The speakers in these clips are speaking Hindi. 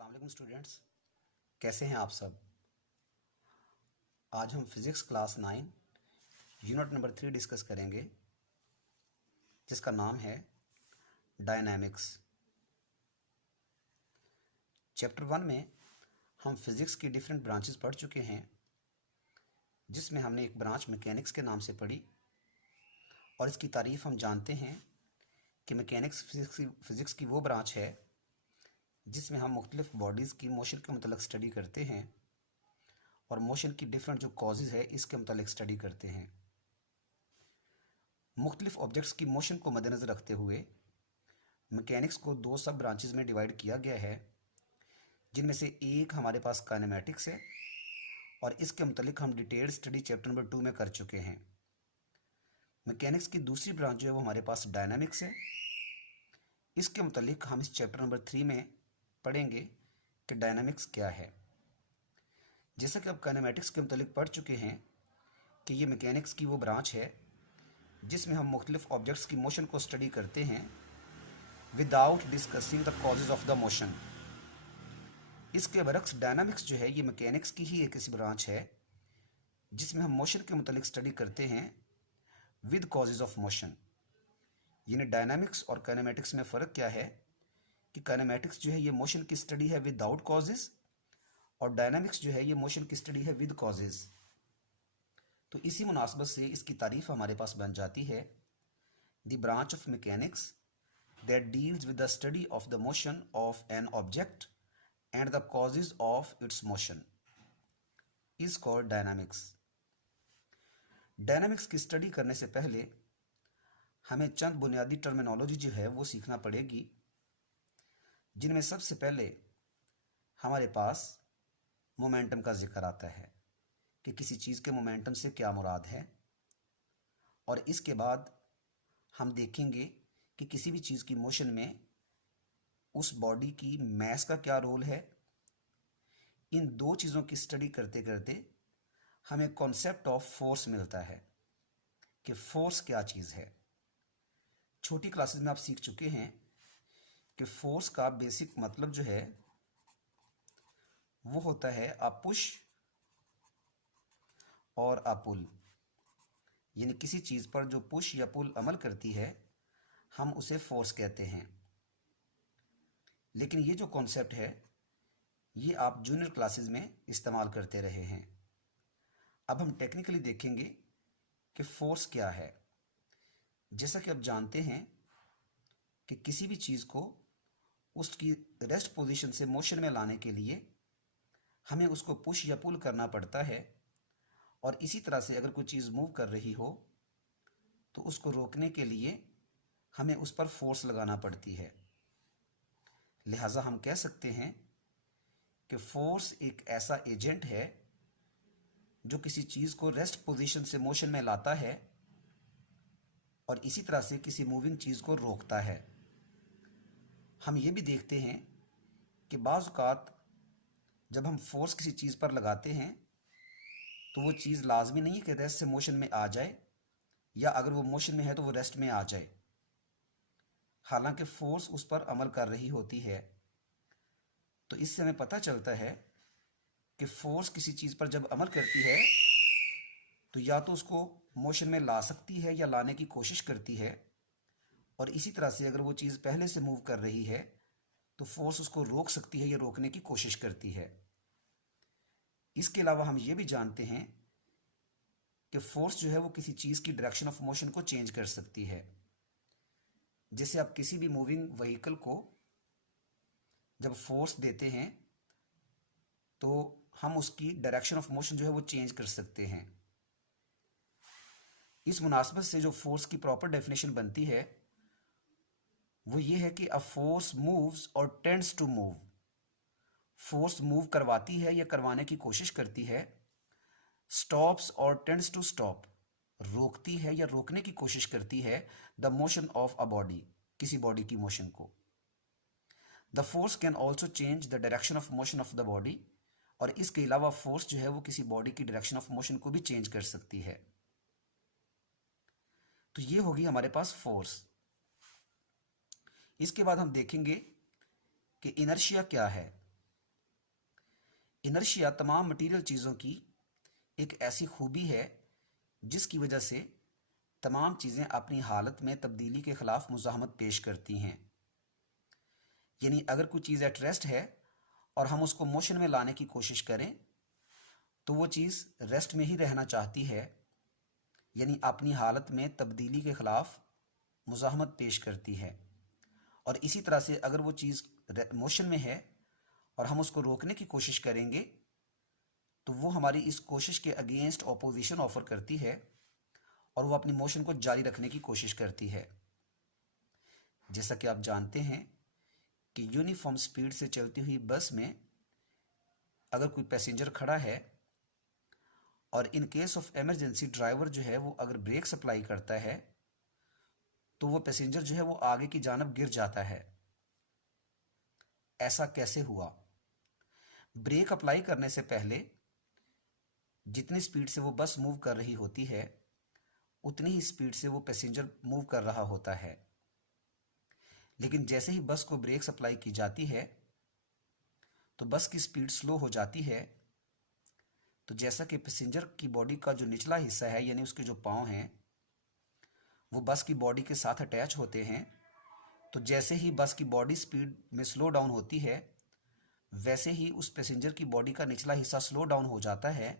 अस्सलाम वालेकुम स्टूडेंट्स, कैसे हैं आप सब। आज हम physics class 9 unit number 3 discuss करेंगे, जिसका नाम है डायनामिक्स। चैप्टर 1 में हम फिज़िक्स की डिफरेंट ब्रांचेस पढ़ चुके हैं, जिसमें हमने एक ब्रांच मैकेनिक्स के नाम से पढ़ी और इसकी तारीफ़ हम जानते हैं कि मैकेनिक्स फिज़िक्स की वो ब्रांच है जिसमें हम मुख्तलिफ़ बॉडीज़ की मोशन के मतलब स्टडी करते हैं और मोशन की डिफरेंट जो कॉजेज़ है इसके मतलब स्टडी करते हैं। मुख्तलिफ़ ऑब्जेक्ट्स की मोशन को मद्देनज़र रखते हुए मैकेनिक्स को दो सब ब्रांचेस में डिवाइड किया गया है, जिनमें से एक हमारे पास काइनेमैटिक्स है और इसके मतलब हम डिटेल्ड स्टडी चैप्टर नंबर 2 में कर चुके हैं। मैकेनिक्स की दूसरी ब्रांच जो है वो हमारे पास डायनामिक्स है। इसके मतलब हम इस चैप्टर नंबर 3 में पढ़ेंगे कि डायनामिक्स क्या है। जैसा कि आप काइनेमैटिक्स के मतलब पढ़ चुके हैं कि ये मैकेनिक्स की वो ब्रांच है जिसमें हम मुख्तलिफ़ ऑब्जेक्ट्स की मोशन को स्टडी करते हैं without discussing the causes of the motion. इसके बरक्स डायनामिक्स जो है ये मैकेनिक्स की ही एक ऐसी ब्रांच है जिसमें हम मोशन के मतलब स्टडी करते हैं विद कॉजेज़ ऑफ मोशन। यानी डायनामिक्स और काइनेमैटिक्स में फ़र्क क्या है कि काइनेमैटिक्स जो है ये मोशन की स्टडी है विदाउट कॉजेज़ और डायनामिक्स जो है ये मोशन की स्टडी है विद कॉजेज़। तो इसी मुनासबत से इसकी तारीफ़ हमारे पास बन जाती है the branch of mechanics that deals with the study of the motion of an object and the causes of its motion is called dynamics. Dynamics की स्टडी करने से पहले हमें चंद बुनियादी टर्मिनोलॉजी जो है वो सीखना पड़ेगी, जिनमें सबसे पहले हमारे पास मोमेंटम का जिक्र आता है कि किसी चीज़ के मोमेंटम से क्या मुराद है, और इसके बाद हम देखेंगे कि किसी भी चीज़ की मोशन में उस बॉडी की मैस का क्या रोल है। इन दो चीज़ों की स्टडी करते करते हमें कॉन्सेप्ट ऑफ फोर्स मिलता है कि फोर्स क्या चीज़ है। छोटी क्लासेस में आप सीख चुके हैं कि फोर्स का बेसिक मतलब जो है वो होता है अ पुश और अ पुल। यानी किसी चीज़ पर जो पुश या पुल अमल करती है हम उसे फोर्स कहते हैं। लेकिन ये जो कॉन्सेप्ट है ये आप जूनियर क्लासेस में इस्तेमाल करते रहे हैं। अब हम टेक्निकली देखेंगे कि फोर्स क्या है। जैसा कि आप जानते हैं कि किसी भी चीज़ को उसकी रेस्ट पोजीशन से मोशन में लाने के लिए हमें उसको पुश या पुल करना पड़ता है, और इसी तरह से अगर कोई चीज़ मूव कर रही हो तो उसको रोकने के लिए हमें उस पर फोर्स लगाना पड़ती है। लिहाजा हम कह सकते हैं कि फोर्स एक ऐसा एजेंट है जो किसी चीज़ को रेस्ट पोजीशन से मोशन में लाता है और इसी तरह से किसी मूविंग चीज़ को रोकता है। हम ये भी देखते हैं कि बाज़ औक़ात जब हम फोर्स किसी चीज़ पर लगाते हैं तो वो चीज़ लाजमी नहीं कि रेस्ट से मोशन में आ जाए, या अगर वो मोशन में है तो वो रेस्ट में आ जाए, हालांकि फोर्स उस पर अमल कर रही होती है। तो इससे हमें पता चलता है कि फोर्स किसी चीज़ पर जब अमल करती है तो या तो उसको मोशन में ला सकती है या लाने की कोशिश करती है, और इसी तरह से अगर वो चीज़ पहले से मूव कर रही है तो फोर्स उसको रोक सकती है या रोकने की कोशिश करती है। इसके अलावा हम ये भी जानते हैं कि फोर्स जो है वो किसी चीज़ की डायरेक्शन ऑफ मोशन को चेंज कर सकती है। जैसे आप किसी भी मूविंग व्हीकल को जब फोर्स देते हैं तो हम उसकी डायरेक्शन ऑफ मोशन जो है वो चेंज कर सकते हैं। इस मुनासबत से जो फोर्स की प्रॉपर डेफिनेशन बनती है वो ये है कि अ फोर्स मूव्स और tends to move. Force move करवाती है या करवाने की कोशिश करती है, स्टॉप्स और टेंड्स टू स्टॉप रोकती है या रोकने की कोशिश करती है the motion of a body, किसी बॉडी की मोशन को। The force can also change the direction of motion of the body, और इसके अलावा फोर्स जो है वो किसी बॉडी की डायरेक्शन ऑफ मोशन को भी चेंज कर सकती है। तो ये होगी हमारे पास फोर्स। इसके बाद हम देखेंगे कि इनर्शिया क्या है। इनर्शिया तमाम मटीरियल चीज़ों की एक ऐसी खूबी है जिसकी वजह से तमाम चीज़ें अपनी हालत में तब्दीली के ख़िलाफ़ मुज़ाहमत पेश करती हैं। यानी अगर कोई चीज़ एट रेस्ट है और हम उसको मोशन में लाने की कोशिश करें तो वो चीज़ रेस्ट में ही रहना चाहती है, यानी अपनी हालत में तब्दीली के ख़िलाफ़ मुज़ाहमत पेश करती है। और इसी तरह से अगर वो चीज़ मोशन में है और हम उसको रोकने की कोशिश करेंगे तो वो हमारी इस कोशिश के अगेंस्ट ऑपोजिशन ऑफर करती है और वो अपनी मोशन को जारी रखने की कोशिश करती है। जैसा कि आप जानते हैं कि यूनिफॉर्म स्पीड से चलती हुई बस में अगर कोई पैसेंजर खड़ा है और in case of emergency driver जो है वो अगर ब्रेक सप्लाई करता है तो वो पैसेंजर जो है वो आगे की जानब गिर जाता है। ऐसा कैसे हुआ? ब्रेक अप्लाई करने से पहले जितनी स्पीड से वो बस मूव कर रही होती है उतनी ही स्पीड से वो पैसेंजर मूव कर रहा होता है, लेकिन जैसे ही बस को ब्रेक सप्लाई की जाती है तो बस की स्पीड स्लो हो जाती है। तो जैसा कि पैसेंजर की बॉडी का जो निचला हिस्सा है यानी उसके जो पाँव हैं वो बस की बॉडी के साथ अटैच होते हैं, तो जैसे ही बस की बॉडी स्पीड में स्लो डाउन होती है वैसे ही उस पैसेंजर की बॉडी का निचला हिस्सा स्लो डाउन हो जाता है,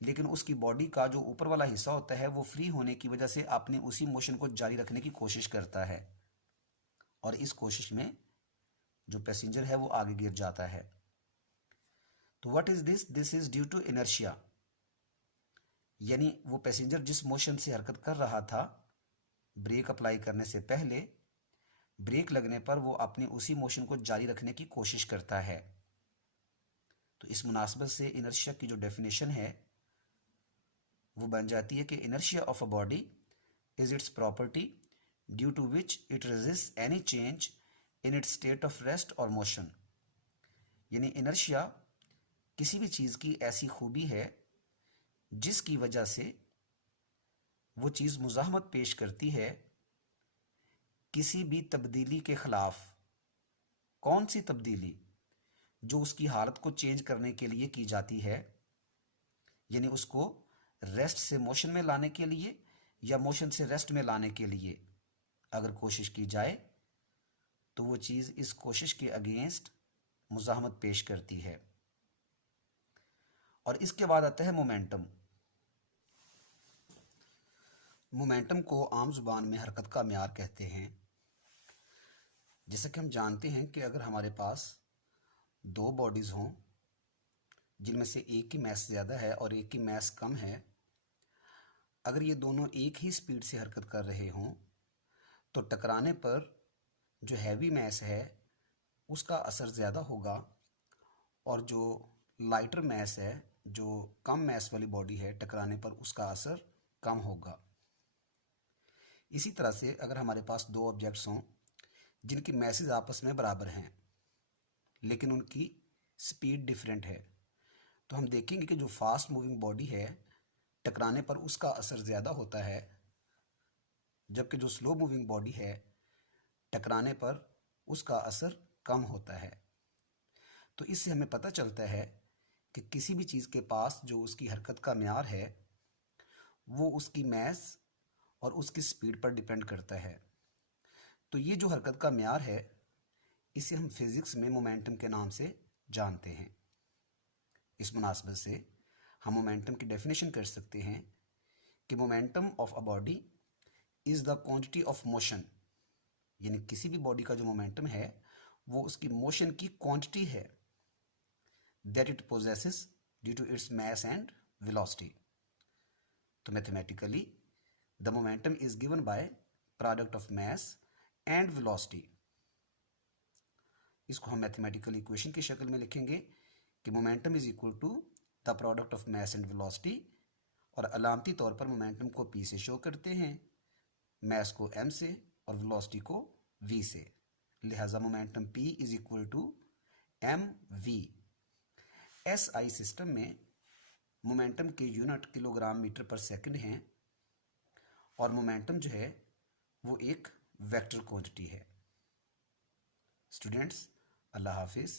लेकिन उसकी बॉडी का जो ऊपर वाला हिस्सा होता है वो फ्री होने की वजह से अपने उसी मोशन को जारी रखने की कोशिश करता है और इस कोशिश में जो पैसेंजर है वो आगे गिर जाता है। तो what is this? This is due to inertia, यानी वो पैसेंजर जिस मोशन से हरकत कर रहा था ब्रेक अप्लाई करने से पहले, ब्रेक लगने पर वो अपनी उसी मोशन को जारी रखने की कोशिश करता है। तो इस मुनासबत से इनर्शिया की जो डेफिनेशन है वो बन जाती है कि inertia of a body is its property due to which it resist any change in its state of rest और मोशन। यानी इनर्शिया किसी भी चीज़ की ऐसी खूबी है जिसकी वजह से वो चीज़ मुज़ाहमत पेश करती है किसी भी तब्दीली के ख़िलाफ़। कौन सी तब्दीली? जो उसकी हालत को चेंज करने के लिए की जाती है, यानी उसको रेस्ट से मोशन में लाने के लिए या मोशन से रेस्ट में लाने के लिए अगर कोशिश की जाए तो वो चीज़ इस कोशिश के अगेंस्ट मुज़ाहमत पेश करती है। और इसके बाद आता है मोमेंटम। मोमेंटम को आम जुबान में हरकत का म्यार कहते हैं। जैसा कि हम जानते हैं कि अगर हमारे पास दो बॉडीज़ हों जिनमें से एक की मास ज़्यादा है और एक की मास कम है, अगर ये दोनों एक ही स्पीड से हरकत कर रहे हों तो टकराने पर जो हैवी मास है उसका असर ज़्यादा होगा और जो लाइटर मास है, जो कम मास वाली बॉडी है, टकराने पर उसका असर कम होगा। इसी तरह से अगर हमारे पास दो ऑब्जेक्ट्स हों जिनकी मैसेज आपस में बराबर हैं लेकिन उनकी स्पीड डिफरेंट है, तो हम देखेंगे कि जो फास्ट मूविंग बॉडी है टकराने पर उसका असर ज़्यादा होता है, जबकि जो स्लो मूविंग बॉडी है टकराने पर उसका असर कम होता है। तो इससे हमें पता चलता है कि किसी भी चीज़ के पास जो उसकी हरकत का म्यार है वो उसकी मास और उसकी स्पीड पर डिपेंड करता है। तो ये जो हरकत का म्यार है इसे हम फिज़िक्स में मोमेंटम के नाम से जानते हैं। इस मुनासबत से हम मोमेंटम की डेफिनेशन कर सकते हैं कि momentum of a body is the quantity of motion, यानी किसी भी बॉडी का जो मोमेंटम है वो उसकी मोशन की क्वांटिटी है that it possesses due to its mass and velocity. तो mathematically the momentum is given by product of mass and velocity. इसको हम मैथमेटिकल इक्वेशन की शक्ल में लिखेंगे कि momentum is equal to the product of mass and velocity, और अलामती तौर पर मोमेंटम को P से शो करते हैं, मास को M से और वेलोसिटी को V से। लिहाजा momentum P is equal to mv। SI system में मोमेंटम के unit kilogram metre per second हैं और मोमेंटम जो है वो एक वेक्टर क्वांटिटी है। स्टूडेंट्स, अल्लाह हाफिज़।